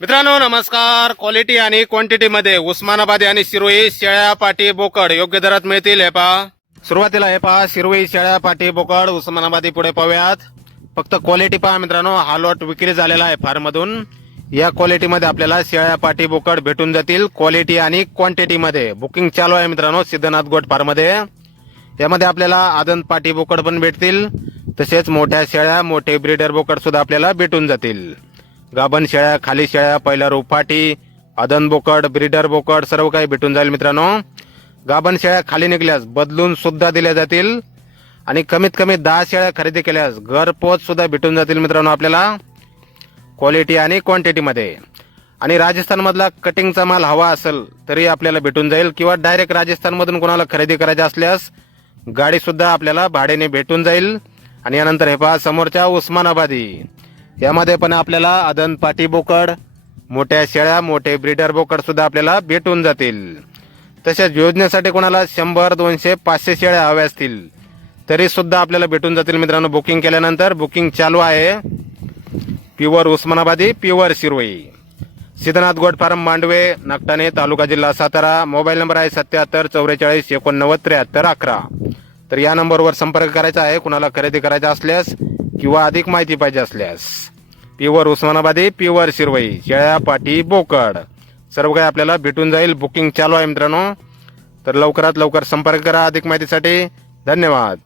मित्रांनो नमस्कार. क्वालिटी आणि क्वांटिटी मध्ये उस्मानाबादी आणि शिरोई शेळ्या पाटी बोकड योग्य दरात मिळतील. हे पहा, सुरुवातीला हे पहा शिरोई शेळ्या पाटी बोकड उस्मानाबादी. पुढे पाहूयात. फक्त क्वालिटी पहा मित्रांनो, हा लॉट विक्री झालेला आहे फार्म मधून. या क्वालिटी मध्ये आपल्याला शेळ्या पाटी बोकड भेटून जातील. क्वालिटी आणि क्वांटिटी मध्ये बुकिंग चालू आहे मित्रांनो सिद्धनाथ गोट फार्म मध्ये. यामध्ये आपल्याला आदन पाटी बोकड पण भेटतील, तसेच मोठ्या शेळ्या मोठे ब्रीडर बोकड सुद्धा आपल्याला भेटून जातील. गाभण शेळ्या, खाली शेळ्या, पहिला रोपाटी, आदन बोकड, ब्रीडर बोकड सर्व काही भेटून जाईल मित्रांनो. गाभण शेळ्या खाली निघल्यास बदलून सुद्धा दिल्या जातील आणि कमीत कमी 10 शेळ्या खरेदी केल्यास घरपोच सुद्धा भेटून जातील मित्रांनो आपल्याला क्वालिटी आणि क्वांटिटी मध्ये. आणि राजस्थान मधला कटिंगचा माल हवा असेल तरी आपल्याला भेटून जाईल, किंवा डायरेक्ट राजस्थान मधून कोणाला खरेदी करायची असल्यास गाडी सुद्धा आपल्याला भाड्याने भेटून जाईल. आणि यानंतर हे पहा समोरच्या उस्मानाबादी, यामध्ये पण आपल्याला आदन पाटी बोकड, मोठ्या शेळ्या, मोठे ब्रीडर बोकड सुद्धा आपल्याला भेटून जातील. तसेच योजनेसाठी कोणाला 100, 200, 500 शेळ्या हव्या असतील तरी सुद्धा आपल्याला भेटून जातील मित्रांनो बुकिंग केल्यानंतर. बुकिंग चालू आहे. Pure Osmanabadi, pure Shiroi, Siddhanath goat farm, Mandve, नागटाणे, तालुका जिल्हा सातारा. मोबाईल नंबर आहे 77 44 89 73 11. तर या नंबरवर संपर्क करायचा आहे कुणाला खरेदी करायचा असल्यास किंवा अधिक माहिती पाहिजे असल्यास. प्युअर उस्मानाबादी, प्युअर शिरोई, शेळ्या पाटी बोकड सर्व काही आपल्याला भेटून जाईल. बुकिंग चालू आहे मित्रांनो. तर लवकरात लवकर संपर्क करा अधिक माहितीसाठी. धन्यवाद.